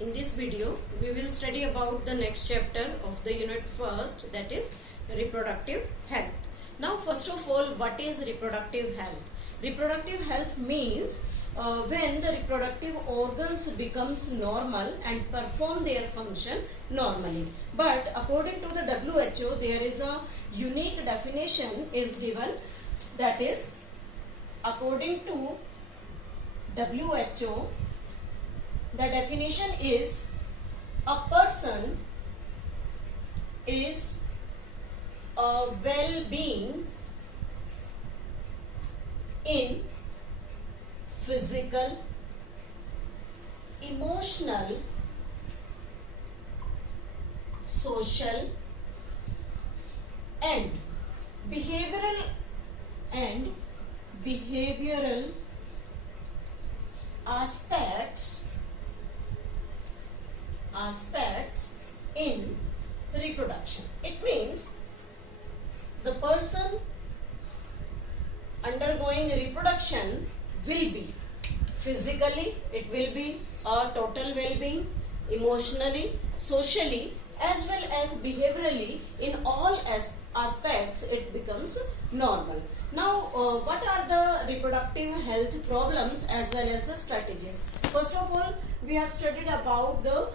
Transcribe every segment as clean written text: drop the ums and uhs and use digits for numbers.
In this video, we will study about the next chapter of the unit first, that is reproductive health. Now, first of all, what is reproductive health? Reproductive health means when the reproductive organs becomes normal and perform their function normally. But according to the WHO, there is a unique definition is given, that is according to WHO, the definition is a person is a well-being in physical, emotional, social and behavioral aspects in reproduction. It means the person undergoing reproduction will be physically, it will be a total well-being, emotionally, socially as well as behaviorally, in all aspects it becomes normal. Now what are the reproductive health problems as well as the strategies? First of all, we have studied about the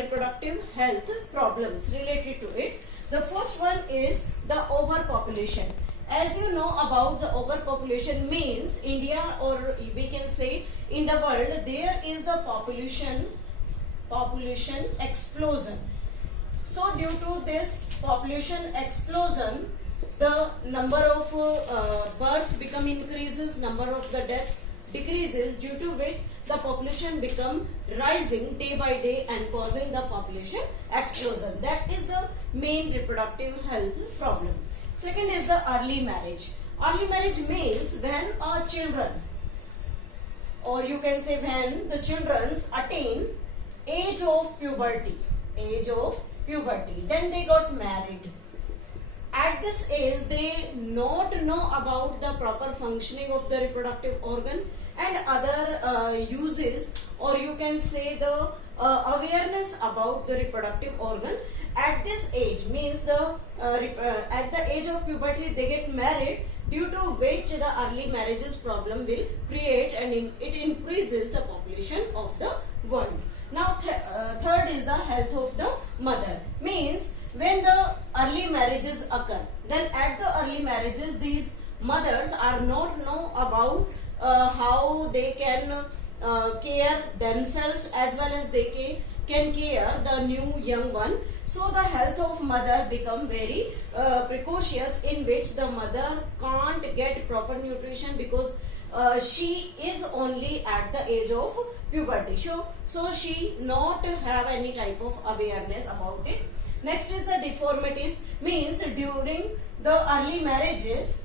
reproductive health problems related to it. The first one is the overpopulation. As you know about the overpopulation means India, or we can say in the world, there is the population explosion. So due to this population explosion, the number of birth become increases, number of the death decreases, due to which the population become rising day by day and causing the population explosion. That is the main reproductive health problem. Second is the early marriage. Early marriage means when our children, or you can say when the children attain age of puberty, then they got married. At this age, they not know about the proper functioning of the reproductive organ and other uses, or you can say the awareness about the reproductive organ. At this age means the at the age of puberty they get married, due to which the early marriages problem will create and it increases the population of the world. Now third is the health of the mother. Means when the early marriages occur, then at the early marriages these mothers are not know about how they can care themselves as well as they can care the new young one. So the health of mother become very precocious, in which the mother can't get proper nutrition because she is only at the age of puberty. So she not have any type of awareness about it. Next is the deformities. Means during the early marriages,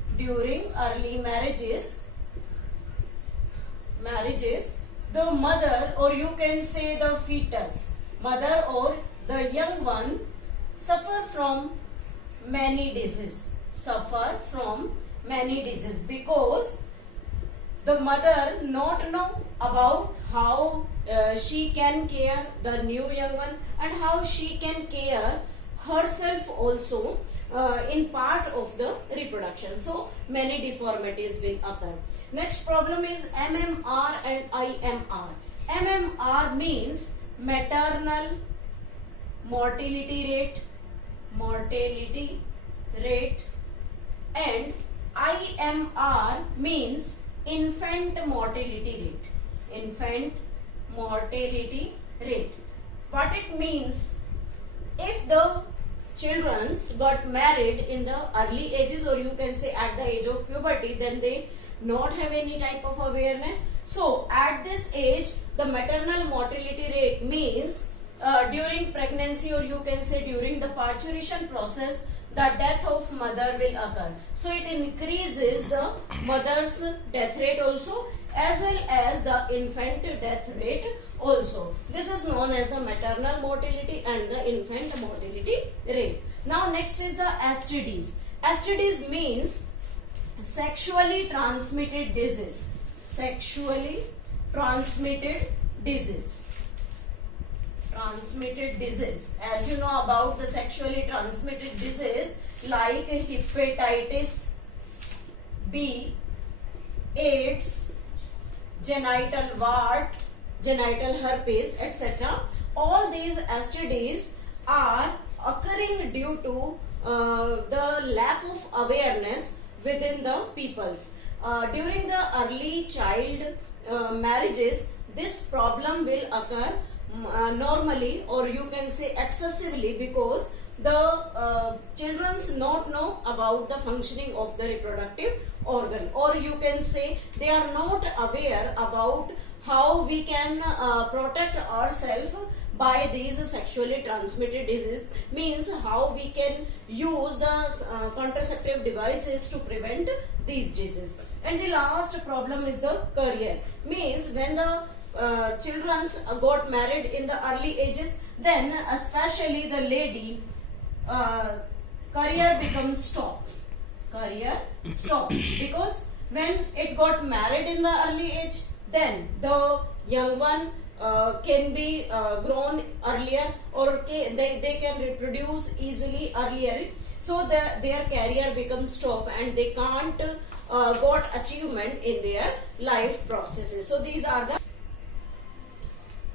the mother, or you can say the fetus, mother or the young one suffer from many diseases, because the mother not know about how she can care the new young one and how she can care herself also in part of the reproduction. So many deformities will occur. Next problem is MMR and IMR. MMR means maternal mortality rate, and IMR means infant mortality rate. What it means, if the children got married in the early ages, or you can say at the age of puberty, then they not have any type of awareness. So at this age, the maternal mortality rate means during pregnancy, or you can say during the parturition process, the death of mother will occur. So it increases the mother's death rate also, as well as the infant death rate also. This is known as the maternal mortality and the infant mortality rate. Now next is the STDs. STDs means sexually transmitted disease. Sexually transmitted disease. transmitted disease. As you know about the sexually transmitted disease like hepatitis B, AIDS, genital wart, genital herpes, etc. All these STDs are occurring due to the lack of awareness within the peoples. During the early child marriages, this problem will occur normally, or you can say excessively, because the children's not know about the functioning of the reproductive organ, or you can say they are not aware about how we can protect ourselves by these sexually transmitted diseases, means how we can use the contraceptive devices to prevent these diseases. And the last problem is the career, means when the children got married in the early ages, then especially the lady career becomes stop. Career stops because when it got married in the early age, then the young one can be grown earlier, or they can reproduce easily earlier, so their career becomes stop and they can't got achievement in their life processes. So these are the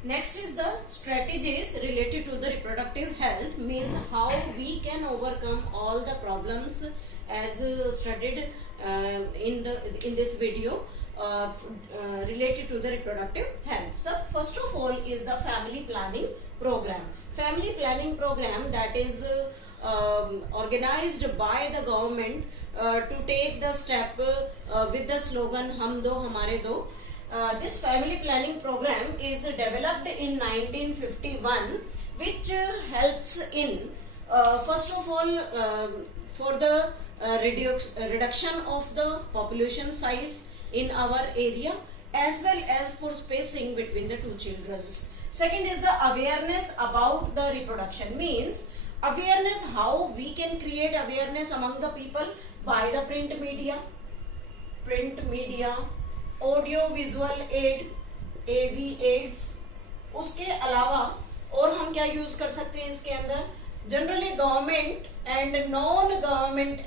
next is the strategies related to the reproductive health, means how we can overcome all the problems as studied in this video related to the reproductive health. So first of all is the family planning program. Family planning program that is organized by the government to take the step with the slogan Hum Do Hamare Do. This family planning program is developed in 1951, which helps in first of all for the reduction of the population size in our area, as well as for spacing between the two children. Second is the awareness about the reproduction, means awareness, how we can create awareness among the people by the print media, audio visual aid, AV aids. उसके अलावा और हम क्या use कर सकते हैं इसके अंदर, generally government and non government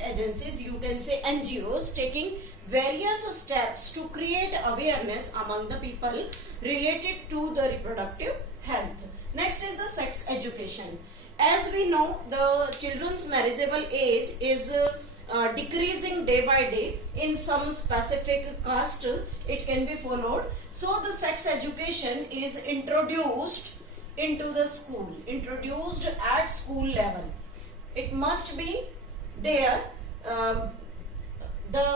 agencies you can say NGOs taking various steps to create awareness among the people related to the reproductive health. Next is the sex education. As we know, the children's marriageable age is decreasing day by day. In some specific caste it can be followed, so the sex education is introduced into the school, introduced at school level. It must be there. The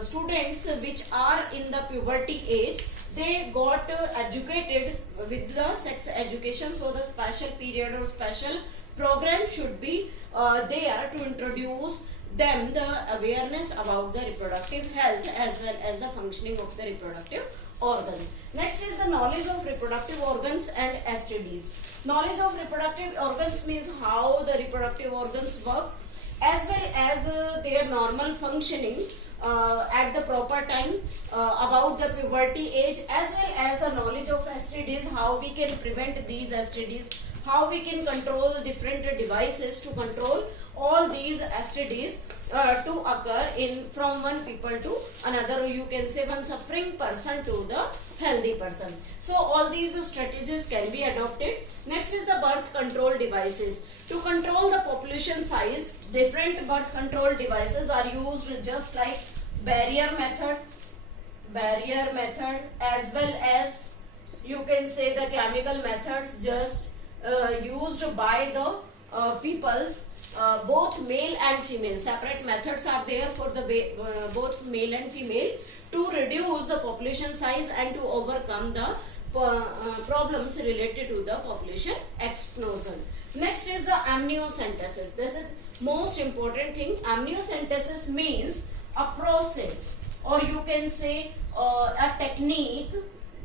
students which are in the puberty age, they got educated with the sex education, so the special period or special program should be there to introduce them the awareness about the reproductive health as well as the functioning of the reproductive organs. Next is the knowledge of reproductive organs and STDs. Knowledge of reproductive organs means how the reproductive organs work, as well as their normal functioning at the proper time, about the puberty age, as well as the knowledge of STDs, how we can prevent these STDs, how we can control different devices to control all these STDs to occur in from one people to another, or you can say one suffering person to the healthy person. So all these strategies can be adopted. Next is the birth control devices. To control the population size, different birth control devices are used, just like barrier method, as well as you can say the chemical methods just used by the peoples, both male and female. Separate methods are there for the both male and female to reduce the population size and to overcome the problems related to the population explosion. Next is the amniocentesis. This is most important thing. Amniocentesis means a process, or you can say a technique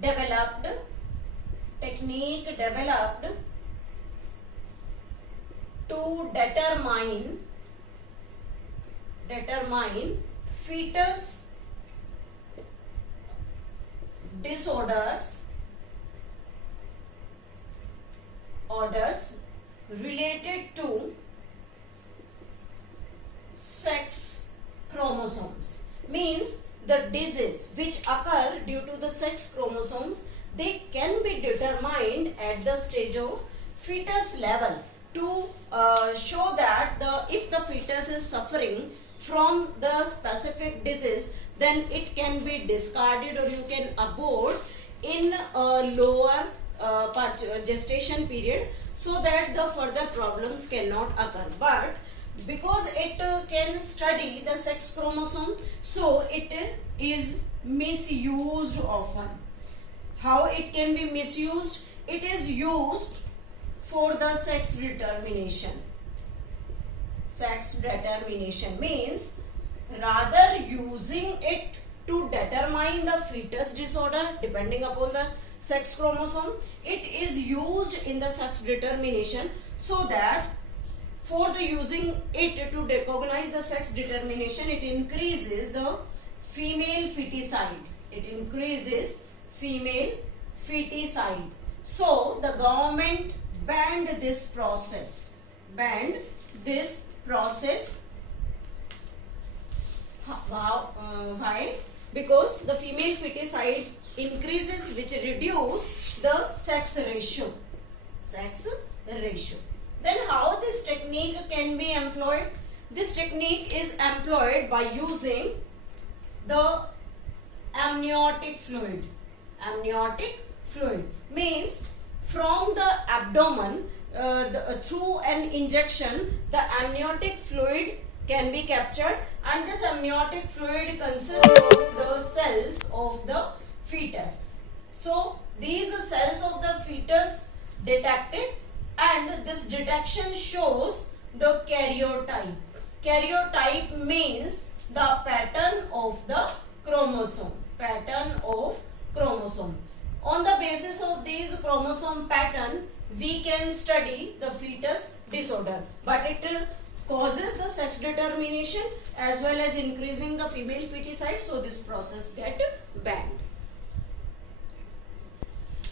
developed to determine fetus disorders disorders related to sex chromosomes. Means the disease which occur due to the sex chromosomes, they can be determined at the stage of fetus level to show that if the fetus is suffering from the specific disease, then it can be discarded or you can abort in a lower gestation period, so that the further problems cannot occur. But because it can study the sex chromosome, so it is misused often. How it can be misused? It is used for the sex determination. Sex determination means rather using it to determine the fetus disorder depending upon the sex chromosome, it is used in the sex determination, so that for the using it to recognize the sex determination, it increases the female feticide. It increases female feticide. So the government banned this process. Banned this process. Why? Because the female feticide increases, which reduce the sex ratio. Sex ratio. Then how this technique can be employed? This technique is employed by using the amniotic fluid. Amniotic fluid means from the abdomen through an injection, the amniotic fluid can be captured, and this amniotic fluid consists of the cells of the fetus. So these cells of the fetus detected, and this detection shows the karyotype. Karyotype means the pattern of the chromosome. Pattern of chromosome. On the basis of these chromosome pattern, we can study the fetus disorder. But it causes the sex determination as well as increasing the female feticide, so this process get banned.